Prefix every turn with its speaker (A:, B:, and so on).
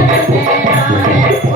A: Yeah.